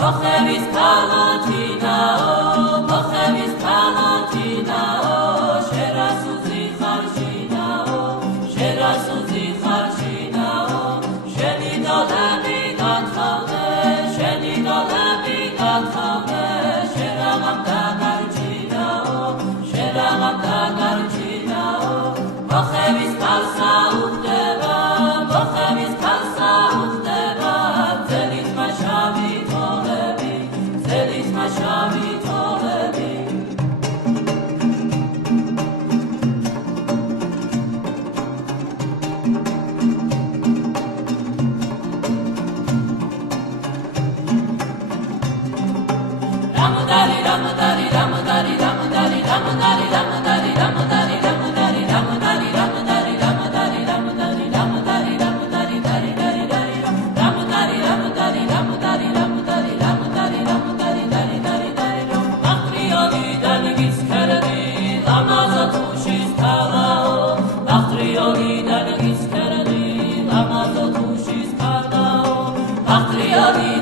მოხევის ქალოთინაო, მოხევის ქალოთინაო, შერასუძი ხარშინაო, შერასუძი ხარშინაო, შენი დოლები გათხავდე, შენი დოლები გათხავდე, შერაღამ დაგარჩინაო, შერაღამ დაგარჩინაო, მოხევის ქალსა უხდება, მოხევის ქალსა უხდება, ძელით მაშავი შავი თოლები რამოდარი რამოდარი რამოდარი რამოდარი რამოდარი რამოდარი რამოდარი რამოდარი რამოდარი რამოდარი რამოდარი რამოდარი რამოდარი რამოდარი დარი დარი დარი რამოდარი რამოდარი რამოდარი რამოდარი რამოდარი რამოდარი დარი დარი დარი ბახტრიონი დანიგის ქერდი ლამაზა თუშის ქალაო ბახტრიონი დანიგის ქერდი ლამაზა თუშის ქალაო ბახტრიონი